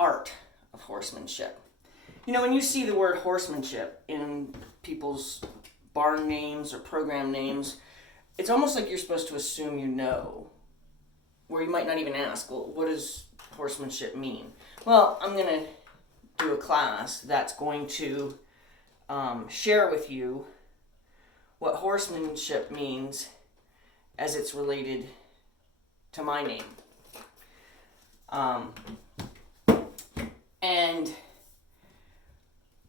art of horsemanship. You know, when you see the word horsemanship in people's barn names or program names, it's almost like you're supposed to assume you know, where you might not even ask, well, what does horsemanship mean? Well, I'm going to do a class that's going to share with you what horsemanship means as it's related to my name. And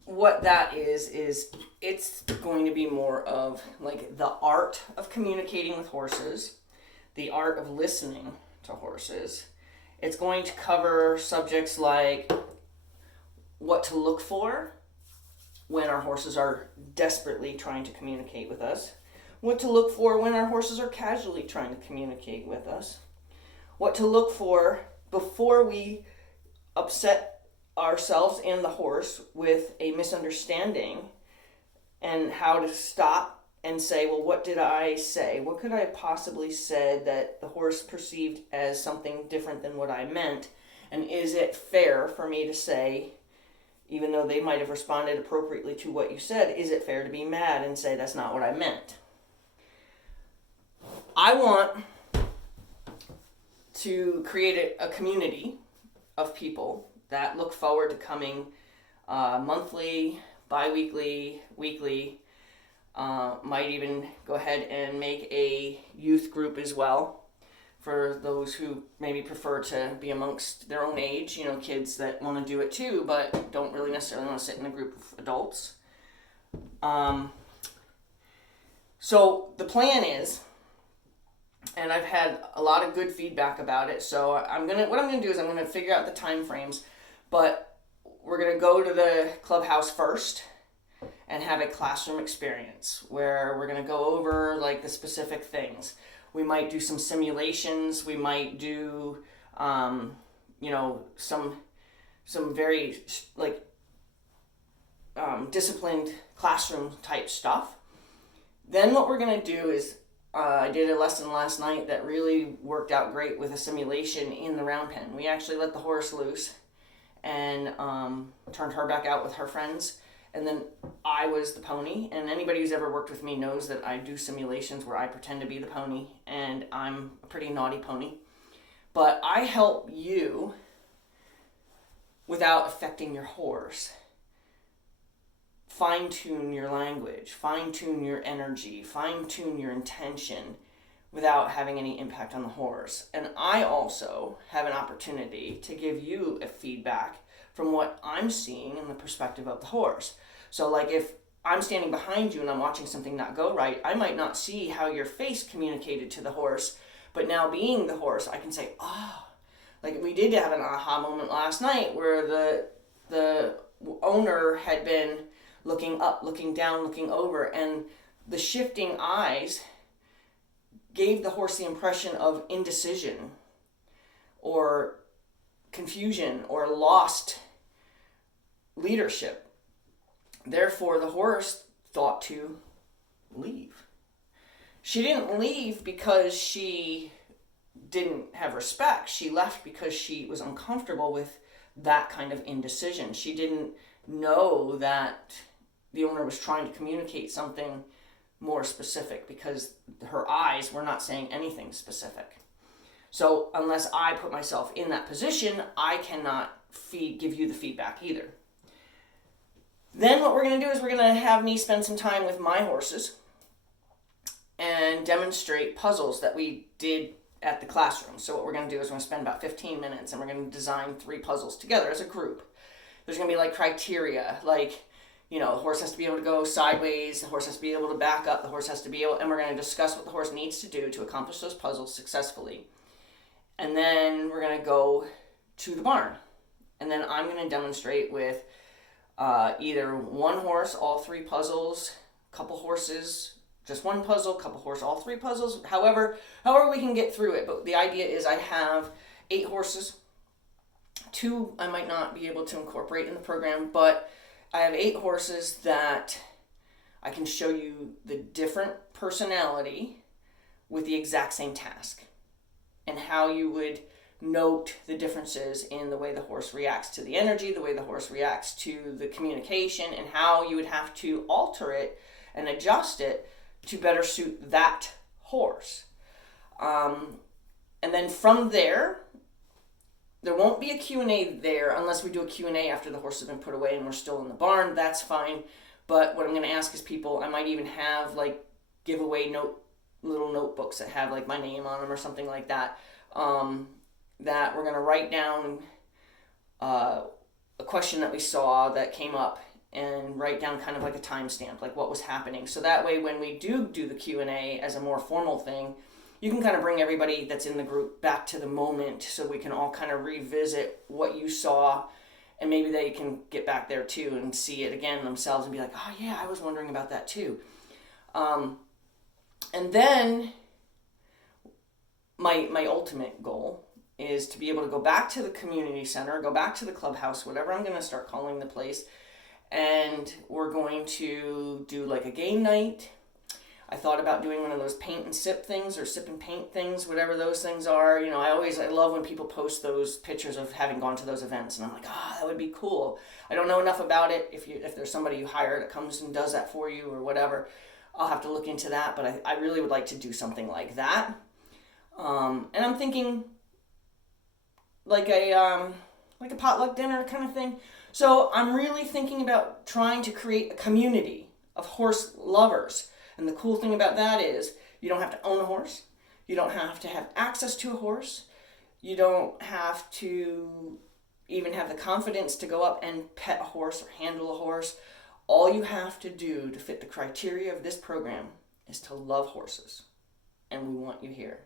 what that is it's going to be more of like the art of communicating with horses, the art of listening to horses. It's going to cover subjects like what to look for when our horses are desperately trying to communicate with us, what to look for when our horses are casually trying to communicate with us, what to look for before we upset ourselves and the horse with a misunderstanding, and how to stop and say, well, what did I say? What could I have possibly said that the horse perceived as something different than what I meant? And is it fair for me to say, even though they might have responded appropriately to what you said, is it fair to be mad and say that's not what I meant? I want to create a community of people that look forward to coming monthly, bi-weekly, weekly, might even go ahead and make a youth group as well for those who maybe prefer to be amongst their own age, you know, kids that want to do it too, but don't really necessarily want to sit in a group of adults. So the plan is, and I've had a lot of good feedback about it, so what I'm gonna do is I'm gonna figure out the time frames, but we're gonna go to the clubhouse first and have a classroom experience where we're gonna go over like the specific things. We might do some simulations. We might do, some very disciplined classroom type stuff. Then what we're gonna do is, I did a lesson last night that really worked out great with a simulation in the round pen. We actually let the horse loose and turned her back out with her friends. And then I was the pony. And anybody who's ever worked with me knows that I do simulations where I pretend to be the pony. And I'm a pretty naughty pony. But I help you without affecting your horse. Fine-tune your language, fine-tune your energy, fine-tune your intention without having any impact on the horse. And I also have an opportunity to give you a feedback from what I'm seeing in the perspective of the horse. So like if I'm standing behind you and I'm watching something not go right, I might not see how your face communicated to the horse, but now being the horse, I can say, oh, like we did have an aha moment last night where the owner had been looking up, looking down, looking over, and the shifting eyes gave the horse the impression of indecision or confusion or lost leadership. Therefore, the horse thought to leave. She didn't leave because she didn't have respect. She left because she was uncomfortable with that kind of indecision. She didn't know that the owner was trying to communicate something more specific because her eyes were not saying anything specific. So unless I put myself in that position, I cannot give you the feedback either. Then what we're going to do is we're going to have me spend some time with my horses and demonstrate puzzles that we did at the classroom. So what we're going to do is we're going to spend about 15 minutes and we're going to design 3 puzzles together as a group. There's going to be like criteria, like, you know, the horse has to be able to go sideways, the horse has to be able to back up, the horse has to be able, and we're going to discuss what the horse needs to do to accomplish those puzzles successfully. And then we're going to go to the barn. And then I'm going to demonstrate with either one horse, all 3 puzzles, couple horses, just one puzzle, couple horse, all 3 puzzles, however we can get through it. But the idea is I have 8 horses. 2 I might not be able to incorporate in the program, but I have 8 horses that I can show you the different personality with the exact same task and how you would note the differences in the way the horse reacts to the energy, the way the horse reacts to the communication, and how you would have to alter it and adjust it to better suit that horse. And then from there won't be a Q&A there unless we do a Q&A after the horse has been put away and we're still in the barn. That's fine. But what I'm going to ask is people, I might even have like giveaway little notebooks that have like my name on them or something like that, that we're going to write down a question that we saw that came up and write down kind of like a timestamp, like what was happening. So that way when we do the Q&A as a more formal thing, you can kind of bring everybody that's in the group back to the moment so we can all kind of revisit what you saw, and maybe they can get back there too and see it again themselves and be like, oh yeah, I was wondering about that too. And then my ultimate goal is to be able to go back to the community center, go back to the clubhouse, whatever I'm going to start calling the place, and we're going to do like a game night. I thought about doing one of those paint and sip things, or sip and paint things, whatever those things are. You know, I love when people post those pictures of having gone to those events, and I'm like, that would be cool. I don't know enough about it. If there's somebody you hire that comes and does that for you or whatever, I'll have to look into that, but I really would like to do something like that. And I'm thinking like a potluck dinner kind of thing. So I'm really thinking about trying to create a community of horse lovers. And the cool thing about that is you don't have to own a horse. You don't have to have access to a horse. You don't have to even have the confidence to go up and pet a horse or handle a horse. All you have to do to fit the criteria of this program is to love horses. And we want you here.